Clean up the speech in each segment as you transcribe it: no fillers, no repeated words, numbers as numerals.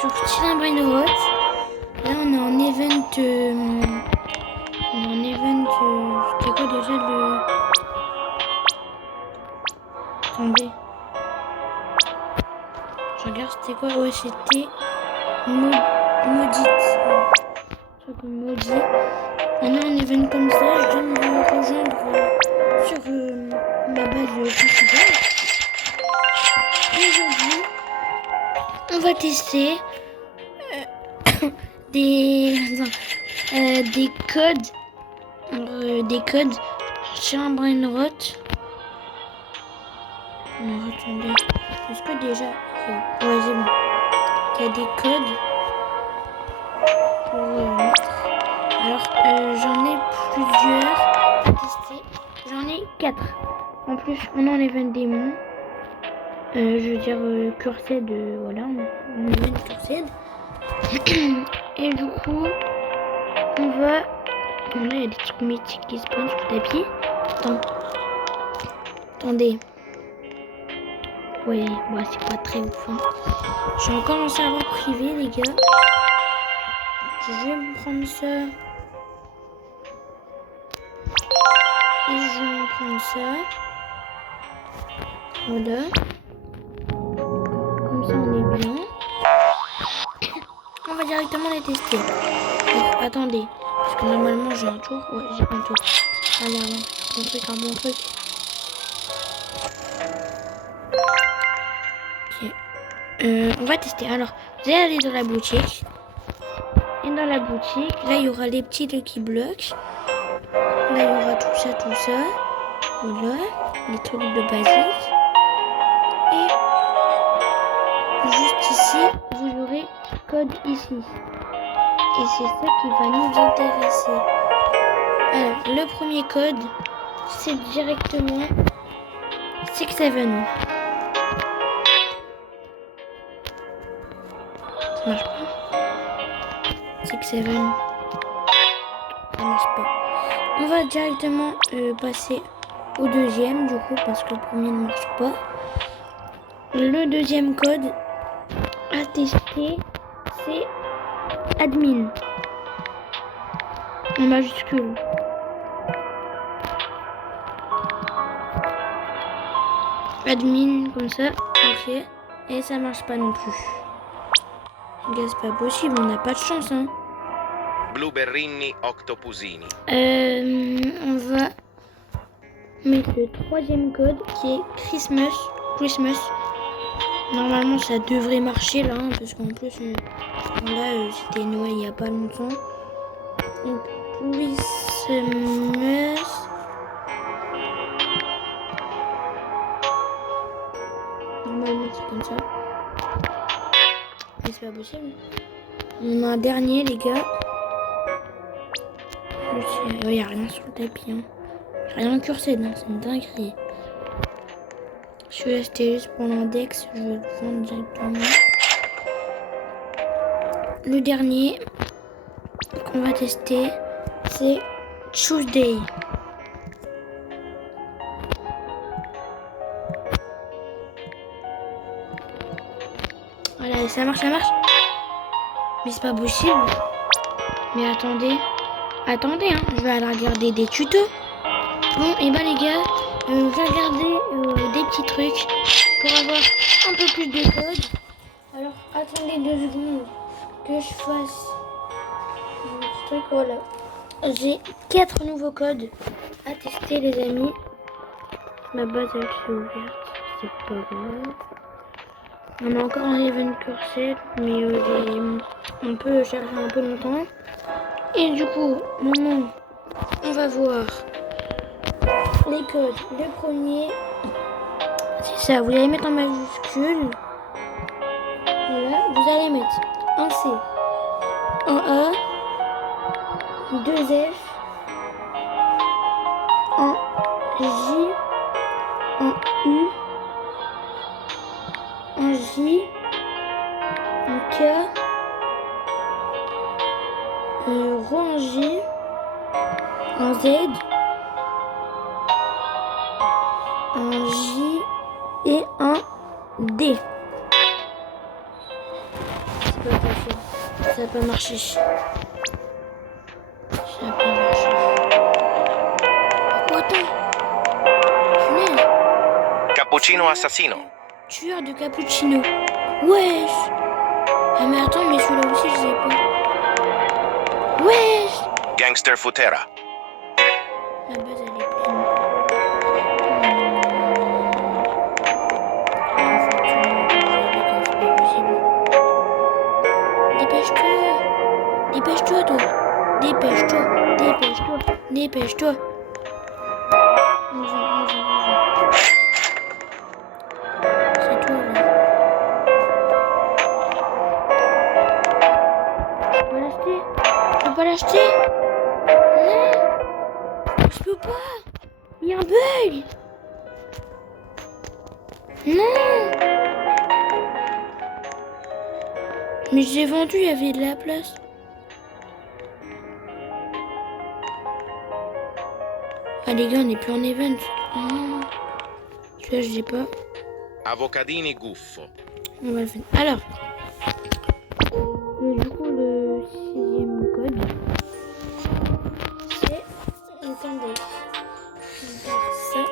sur Stylian Brainrot. Là on est en event. C'était quoi déjà le. Attendez. Je regarde c'était quoi. Ouais c'était Maudit. Truc maudit. On est en event comme ça. Je viens de me rejoindre sur ma base principale. Aujourd'hui, on va tester des codes. Des codes sur un Brainrot. Non, attendez. Est-ce que déjà. Ouais, c'est bon. Il y a des codes pour mettre. Alors, j'en ai plusieurs à tester. J'en ai 4. En plus, on est en event démon. Je veux dire Cursed, voilà, on event Cursed. Et du coup, on va. Là, il y a des trucs mythiques qui se prennent sur le tapis. Attendez. Ouais, bah, c'est pas très ouf. Hein. Je suis encore en serveur privé, les gars. Je vais me prendre ça. Et je vais me prendre ça. Voilà. Comme ça, on est bien. On va directement les tester. Donc, attendez. Parce que normalement, j'ai un tour. Ouais, j'ai un tour. Allez, un bon truc. Ok. On va tester. Alors, vous allez aller dans la boutique. Et dans la boutique, là, il y aura les petits Lucky Blocks. Là, il y aura tout ça. Voilà. Les trucs de basique. Et juste ici, vous aurez code ici. Et c'est ça qui va nous intéresser. Alors, le premier code, c'est directement 6-7. Ça marche pas. 6-7. Ça marche pas. On va directement passer au deuxième, du coup, parce que le premier ne marche pas. Le deuxième code à tester, c'est admin. En majuscule. Admin, comme ça. Ok. Et ça marche pas non plus. Les gars, c'est pas possible, on n'a pas de chance, hein. Blueberrini Octopusini. On va mettre le troisième code qui est Christmas. Normalement, ça devrait marcher là, hein, parce qu'en plus, là, c'était Noël il y a pas longtemps. Donc, Christmas. Normalement, c'est comme ça. Mais c'est pas possible. On a un dernier, les gars. Il n'y a rien sur le tapis. Hein. Rien cursé, hein. C'est une dinguerie. Je vais acheter juste pour l'index. Je vais le vendre directement. Le dernier qu'on va tester, c'est Tuesday. Voilà, ça marche. Mais c'est pas possible. Mais attendez, hein, je vais aller regarder des tutos. Bon, et ben les gars, je vais regarder des petits trucs pour avoir un peu plus de code. Alors, attendez 2 secondes que je fasse un petit truc. Voilà. J'ai 4 nouveaux codes à tester, les amis. Ma base elle s'est ouverte, c'est pas grave. On a encore un event cursé, mais on peut chercher un peu longtemps. Et du coup, maintenant, on va voir les codes. Le premier, c'est ça. Vous allez mettre en majuscule. Voilà. Vous allez mettre un C, un A, 2 F, un J, un U, un J, un K, un J, un Z, un J et un D. peu facile. Ça n'a pas marché. Ça n'a pas marché. Oh, attends. Punaise. Cappuccino assassino. Tueur de cappuccino. Wesh. Ah mais attends, mais celui-là aussi, je sais pas. Wesh. Gangster futera. Ma base, elle est pleine. Dépêche-toi. Dépêche-toi, toi. Dépêche-toi. Dépêche-toi. Dépêche-toi. On va. C'est toi, là. Je peux pas l'acheter. Je peux pas l'acheter. Non. Je peux pas. Il y a un bug. Non. Mais j'ai vendu, il y avait de la place. Ah les gars, on n'est plus en event. Oh. Celui-là, je l'ai pas. Avocadini guffo. On va le faire. Alors, du coup, le 6e code, c'est... Attendez. Ça,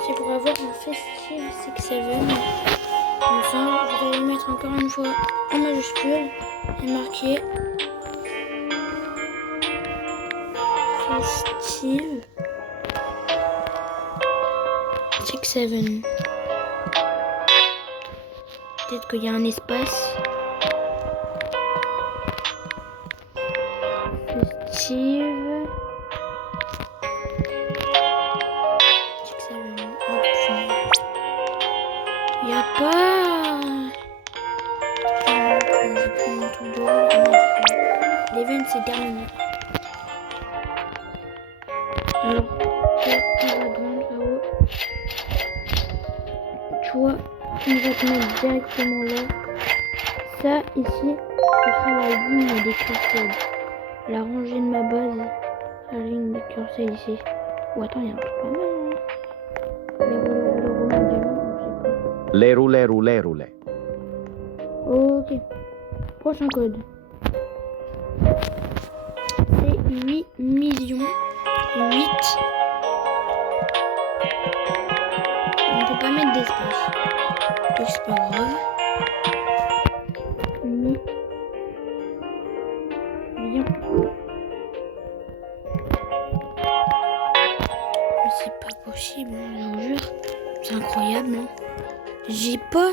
c'est pour avoir un Festive 6-7. Enfin, vous allez le mettre encore une fois en majuscule et marquer Festive 6-7. Peut-être qu'il y a un espace. Festive 6-7. Il n'y a pas. Je prends mon truc dehors. L'event c'est terminé. Alors, on va prendre là-haut. Tu vois, on va te mettre directement là. Ça, ici, ce sera la ligne des curseurs. La rangée de ma base, la ligne des curseurs ici. Oh, attends, il y a un truc pas mal. Hein. Les Lerou. Ok. Prochain code. C'est 8 millions. 8. On ne peut pas mettre d'espace. Donc c'est pas grave. 8 millions. Mais c'est pas possible, hein, je vous jure. C'est incroyable. Hein. J'ai pas.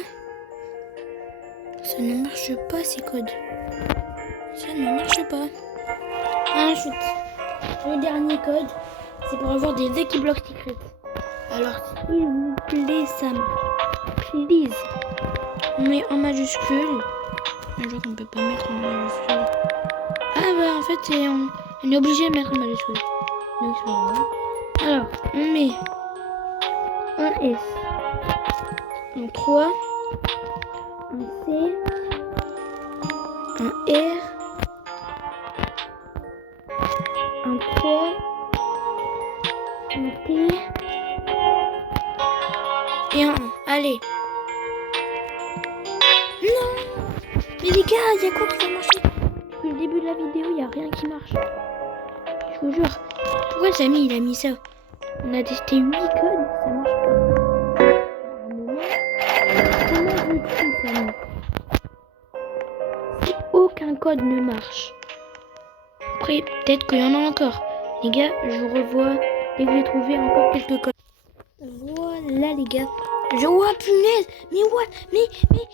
Ça ne marche pas ces codes. Ça ne marche pas. Ensuite, le dernier code, c'est pour avoir des équipes blocs secrets. Alors, s'il vous plaît, ça marche. Please. On met en majuscule. Je vois qu'on peut pas mettre en majuscule. Ah bah en fait, on est obligé de mettre en majuscule. Donc c'est pas grave. Alors, on met un S, un 3, un C, un R, un 3, un T et un 1. Allez. Non. Mais les gars, il y a quoi qui va marcher? Depuis le début de la vidéo, il n'y a rien qui marche. Je vous jure. Pourquoi Samy il a mis ça? On a testé 8 codes, ça marche pas. À un moment, comment veux-tu, Samy? Si aucun code ne marche. Après, peut-être qu'il y en a encore. Les gars, je vous revois dès que j'ai trouvé encore quelques codes. Voilà les gars. Oh punaise. Mais ouais. Mais non.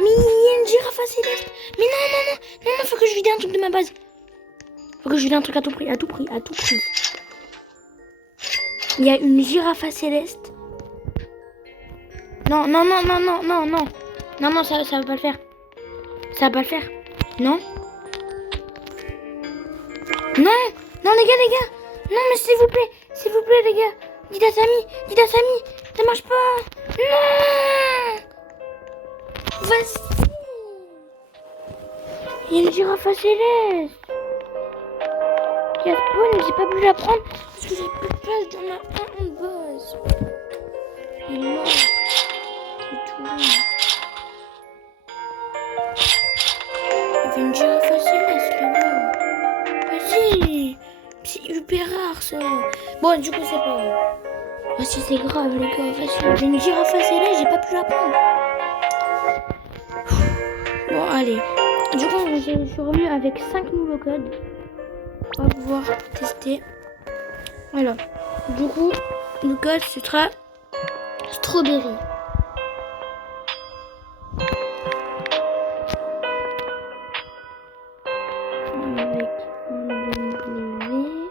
Mais il y a une girafe à céleste. Mais non. Non, faut que je vide un truc de ma base. Faut que je vide un truc à tout prix. Il y a une girafe à céleste. Non, ça va pas le faire. Ça va pas le faire. Non, les gars. Non, mais s'il vous plaît, les gars. Dites à Samy, ça marche pas. Non. Vas-y. Il y a une girafe à céleste. Qui a spawn, mais j'ai pas pu la prendre parce que j'ai plus de place dans ma base. Il est mort. C'est tout. Bon, du coup, c'est pas grave. Ah, si c'est grave, les gars, facile. J'ai une girafe assez là, j'ai pas pu la prendre. Bon, allez. Du coup, je suis revenu avec 5 nouveaux codes. On va pouvoir tester. Voilà. Du coup, le code, ce sera Strawberry. Avec un W.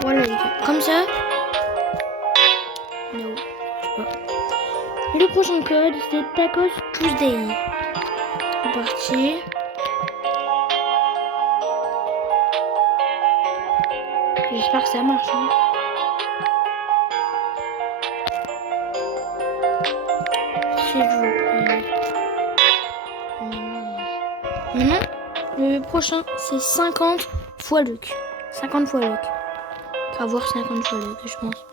Voilà, les gars. Comme ça. Non, je sais pas. Le prochain code, c'est Tacos Tuesday. C'est parti. J'espère que ça marche. Hein. S'il vous plaît. Maintenant, le prochain, c'est 50 fois Luc. 50 fois Luc. On va voir 50 fois Luc, je pense.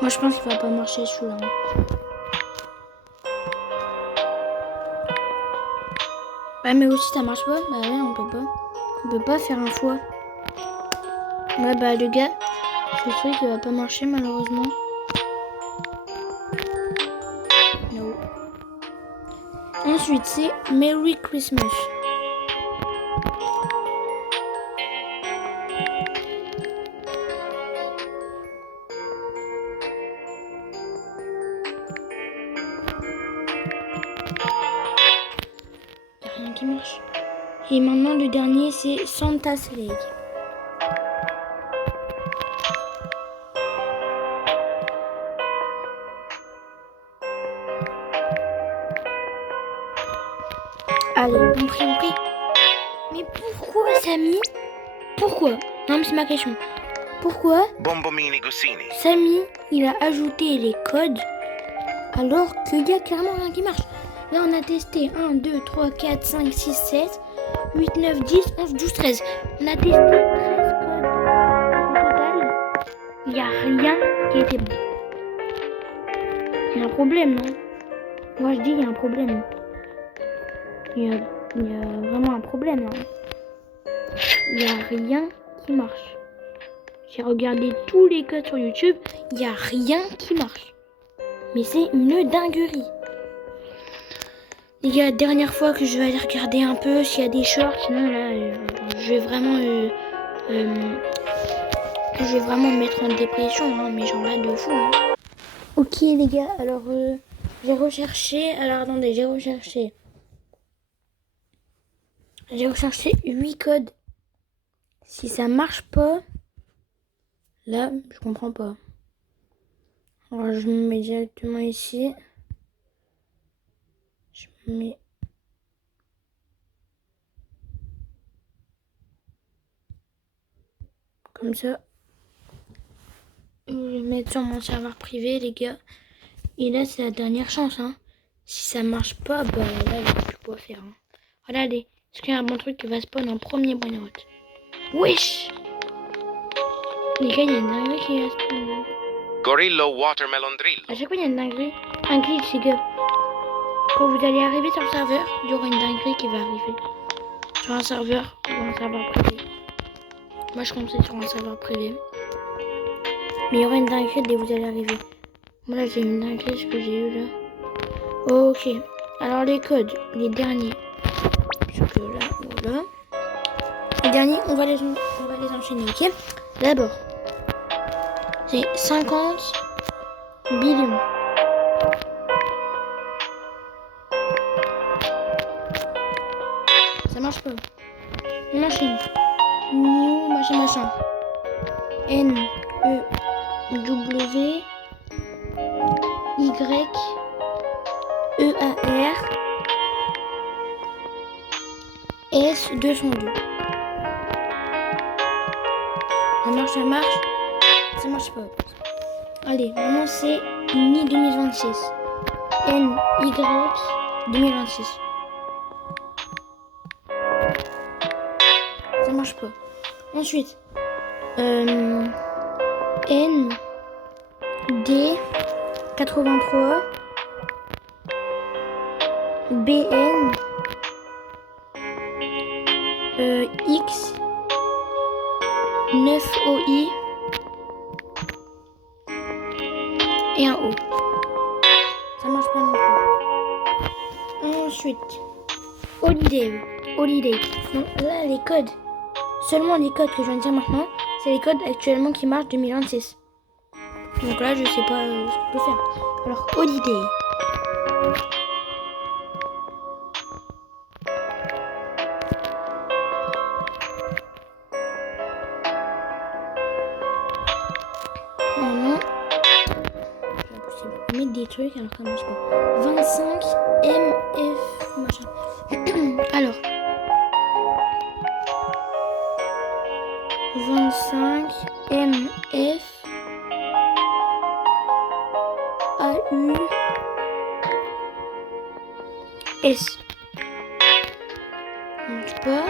Moi, je pense qu'il va pas marcher celui-là. Ouais, mais aussi, ça marche pas. Bah ouais, on peut pas. On peut pas faire un fois. Ouais, bah le gars, ce truc, il va pas marcher, malheureusement. No. Ensuite, c'est Merry Christmas. Y a rien qui marche. Et maintenant, le dernier, c'est Santa's Leg. Allez, on prie. Mais pourquoi, Samy? Pourquoi? Non, mais c'est ma question. Pourquoi Bombomini Gussini. Samy, il a ajouté les codes alors qu'il y a clairement rien qui marche? Là, on a testé 1, 2, 3, 4, 5, 6, 7, 8, 9, 10, 11, 12, 13. On a testé 13 codes. Au total, il n'y a rien qui était bon. Il y a un problème, non? Moi, je dis il y a un problème. Il y a vraiment un problème, là. Il n'y a rien qui marche. J'ai regardé tous les codes sur YouTube, il n'y a rien qui marche. Mais c'est une dinguerie. Les gars, dernière fois que je vais aller regarder un peu s'il y a des shorts, sinon là, je vais vraiment me mettre en dépression, hein, mais genre là de fou. Hein. Ok les gars, alors j'ai recherché, alors attendez, j'ai recherché 8 codes. Si ça marche pas, là, je comprends pas. Alors je me mets directement ici. Je me mets... Comme ça. Je vais mettre sur mon serveur privé, les gars. Et là, c'est la dernière chance. Hein. Si ça marche pas, bah là, il n'y a plus quoi faire. Hein. Regardez. Est-ce qu'il y a un bon truc qui va spawn en premier boîte? Wesh! Les gars, il y a une dinguerie qui va spawn. Gorillo Watermelon Drill. À chaque fois, il y a une dinguerie. Un glitch, les gars. Quand vous allez arriver sur le serveur, il y aura une dinguerie qui va arriver. Sur un serveur ou un serveur privé. Moi, je compte sur un serveur privé. Mais il y aura une dinguerie dès que vous allez arriver. Moi, là, j'ai une dinguerie, ce que j'ai eu là. Ok. Alors, les codes, les derniers. Jusque là, voilà. Les derniers, on va les enchaîner, ok? D'abord, c'est 50 billions. Ça marche pas. Machine. New machin. N, E, W, Y, E, A, R, S, 202. Ça marche. Ça marche pas. Allez, maintenant c'est Ni 2026. N, Y, 2026. Ça marche pas. Ensuite, N, D, 83, BN, X, 9 OI et un O. Ça marche pas non plus. Ensuite, Holiday. Donc là, les codes, seulement les codes que je viens de dire maintenant, c'est les codes actuellement qui marchent 2026. Donc là, je sais pas ce que je peux faire. Alors, Holiday. Non. C'est impossible. Mettre des trucs alors que ça marche pas. 25 MF machin. Alors. 25 MF AU S. Ça marche pas.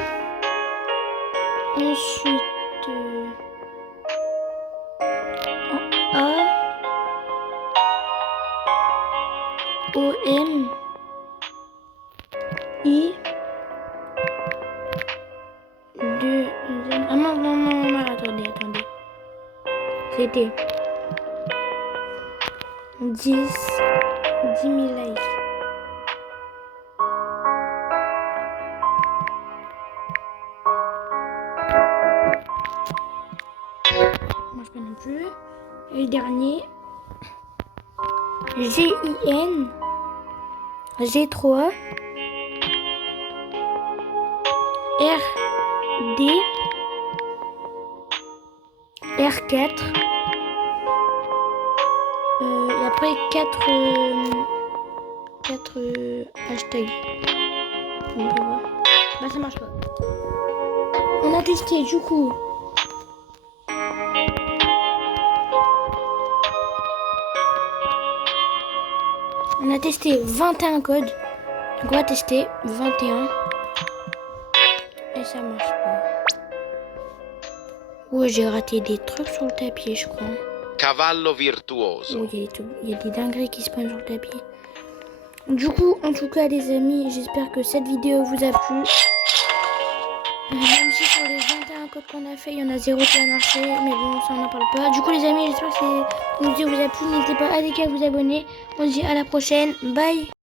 Ensuite A OM I 2 ah non, attendez. C'était 10 000 likes. Marche pas non plus. Et le dernier, GIN G3 RD R4 et après 4 hashtags. On peut voir. Bah ça marche pas. On a testé du coup. On a testé 21 codes. Donc on va tester 21. Et ça marche pas. Ouais, j'ai raté des trucs sur le tapis, je crois. Cavallo virtuoso. Oh, il y a des dingueries qui se prennent sur le tapis. Du coup, en tout cas, les amis, j'espère que cette vidéo vous a plu. Même si sur les 21 codes qu'on a fait, il y en a 0 qui a marché. Mais bon, ça on n'en parle pas. Du coup, les amis, j'espère que cette vidéo vous a plu. N'hésitez pas à liker, à vous abonner. On se dit à la prochaine. Bye!